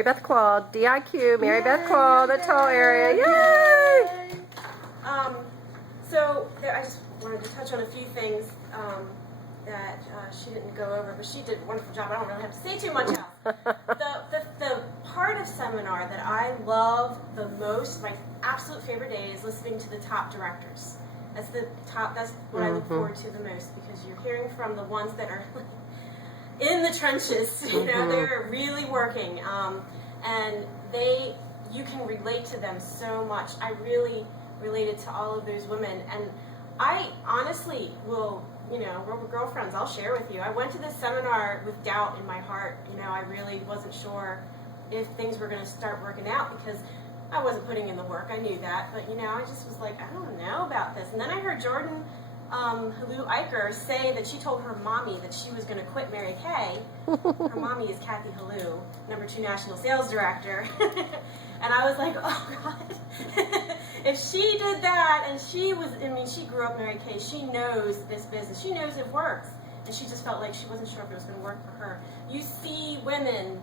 Mary Beth Quall, DIQ, Mary Beth Quall, the tall area. Yay! I just wanted to touch on a few things that she didn't go over, but she did a wonderful job. I don't really have to say too much else. The part of seminar that I love the most, my absolute favorite day, is listening to the top directors. That's what I look forward to the most, because you're hearing from the ones that are in the trenches. You know, they're really working, and you can relate to them so much. I really related to all of those women, and I honestly will, we're girlfriends, I'll share with you. I went to this seminar with doubt in my heart. I really wasn't sure if things were going to start working out, because I wasn't putting in the work. I knew that, but I just was like, I don't know about this. And then I heard Jordan Halou Eicher say that she told her mommy that she was going to quit Mary Kay. Her mommy is Kathy Halou, #2 National Sales Director. And I was like, oh God, if she did that, and she grew up Mary Kay, she knows this business, she knows it works. And she just felt like she wasn't sure if it was going to work for her. You see women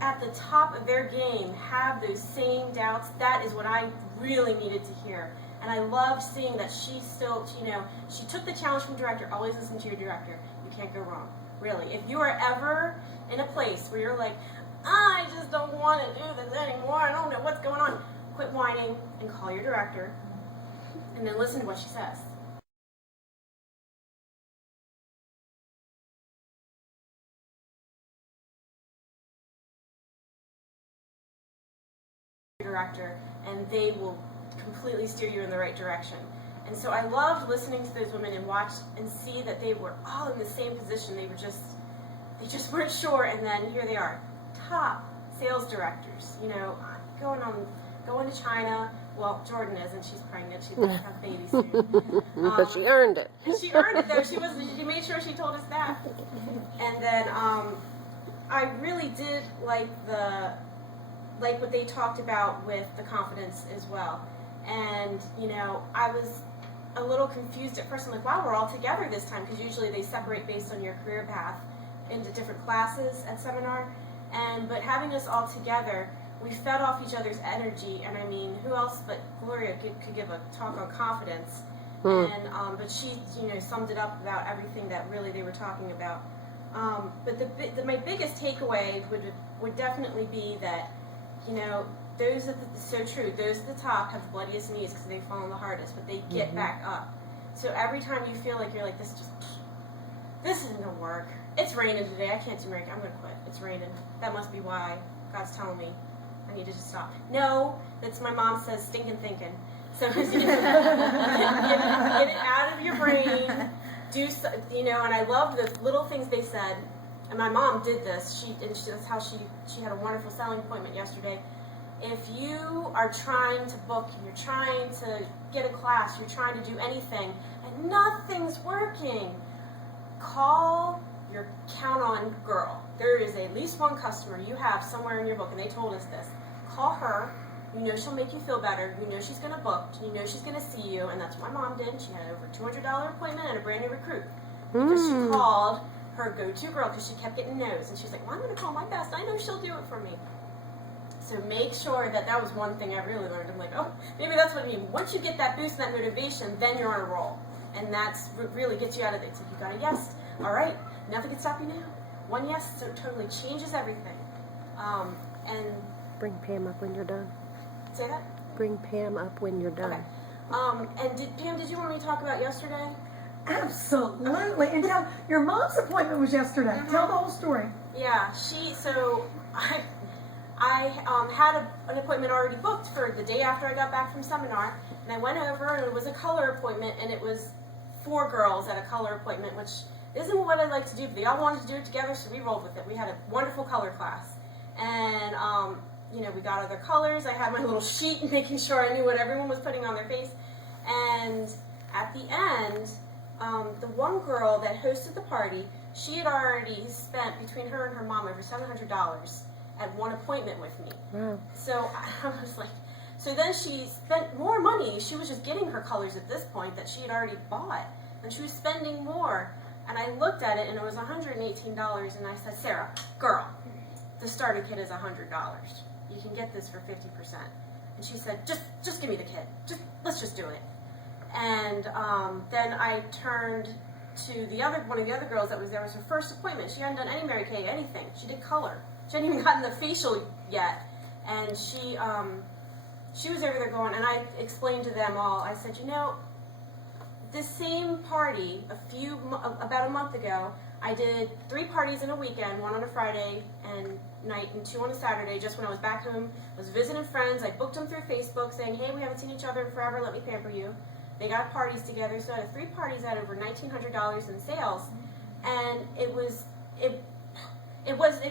at the top of their game have those same doubts. That is what I really needed to hear. And I love seeing that she still, she took the challenge from director. Always listen to your director. You can't go wrong, really. If you are ever in a place where you're like, I just don't want to do this anymore, I don't know what's going on, quit whining and call your director, and then listen to what she says. Director, and they will completely steer you in the right direction. And so I loved listening to those women and watch and see that they were all in the same position. They just weren't sure, and then here they are, top sales directors, going to China. Well, Jordan isn't, she's pregnant, she's going to have a baby soon. But she earned it. She earned it, though. She made sure she told us that. And then I really did like what they talked about with the confidence as well. And, I was a little confused at first. I'm like, wow, we're all together this time, because usually they separate based on your career path into different classes at seminar. But having us all together, we fed off each other's energy. And who else but Gloria could give a talk on confidence? And but she, summed it up about everything that really they were talking about. But my biggest takeaway would definitely be that, those so true. Those at the top have the bloodiest knees because they've fallen the hardest, but they get back up. So every time you feel like you're like, this isn't gonna work. It's raining today. I can't do Mary Kay. I'm gonna quit. It's raining. That must be why God's telling me I need to just stop. No, that's my mom says stinking thinking. So get it out of your brain. And I loved the little things they said. And my mom did this. That's how she had a wonderful selling appointment yesterday. If you are trying to book, you're trying to get a class, you're trying to do anything, and nothing's working, call your count on girl. There is at least one customer you have somewhere in your book, and they told us this. Call her. She'll make you feel better. She's going to book. She's going to see you, and that's what my mom did. She had over a $200 appointment and a brand new recruit because she called her go-to girl, because she kept getting no's, and she's like, well, I'm going to call my best. I know she'll do it for me. So make sure that was one thing I really learned. I'm like, oh, maybe that's what I mean. Once you get that boost and that motivation, then you're on a roll, and that's what really gets you out of it. So you got a yes, all right, nothing can stop you now. One yes, so it totally changes everything. And bring Pam up when you're done. Say that? Bring Pam up when you're done. Okay. And Pam, did you want me to talk about yesterday? Absolutely. And tell, your mom's appointment was yesterday. Tell the whole story. Yeah, I had an appointment already booked for the day after I got back from seminar, and I went over, and it was a color appointment, and it was 4 girls at a color appointment, which isn't what I like to do, but they all wanted to do it together, so we rolled with it. We had a wonderful color class, and we got other colors. I had my little sheet making sure I knew what everyone was putting on their face, and at the end, the one girl that hosted the party, she had already spent, between her and her mom, over $700 at one appointment with me. Wow. So I was like, so then she spent more money. She was just getting her colors at this point that she had already bought, and she was spending more. And I looked at it, and it was $118, and I said, Sarah, girl, the starter kit is $100. You can get this for 50%. And she said, just give me the kit. Let's just do it. And then I turned to one of the other girls that was there. It was her first appointment. She hadn't done any Mary Kay, anything. She did color. She hadn't even gotten the facial yet. And she was over there going, and I explained to them all, I said, this same party about a month ago, I did 3 parties in a weekend, 1 on a Friday and night and 2 on a Saturday, just when I was back home. I was visiting friends. I booked them through Facebook saying, hey, we haven't seen each other in forever, let me pamper you. They got parties together, so I had 3 parties at over $1,900 in sales, and it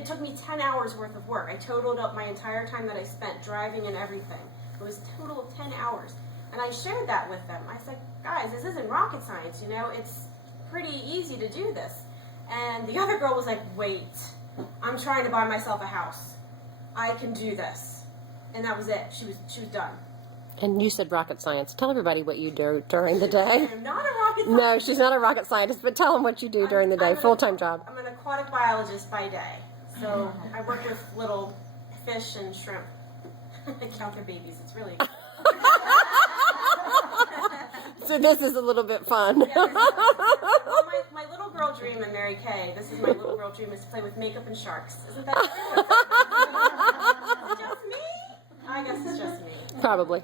took me 10 hours worth of work. I totaled up my entire time that I spent driving and everything. It was a total of 10 hours. And I shared that with them. I said, guys, this isn't rocket science, it's pretty easy to do this. And the other girl was like, wait, I'm trying to buy myself a house. I can do this. And that was it. She was done. And you said rocket science. Tell everybody what you do during the day. I'm not a rocket scientist. No, she's not a rocket scientist, but tell them what you do during the day. Full-time job. I'm an aquatic biologist by day. So I work with little fish and shrimp. I count their babies. It's really good. So this is a little bit fun. Yeah, my little girl dream in Mary Kay, this is my little girl dream, is to play with makeup and sharks. Isn't that true? Just me? I guess it's just me. Probably.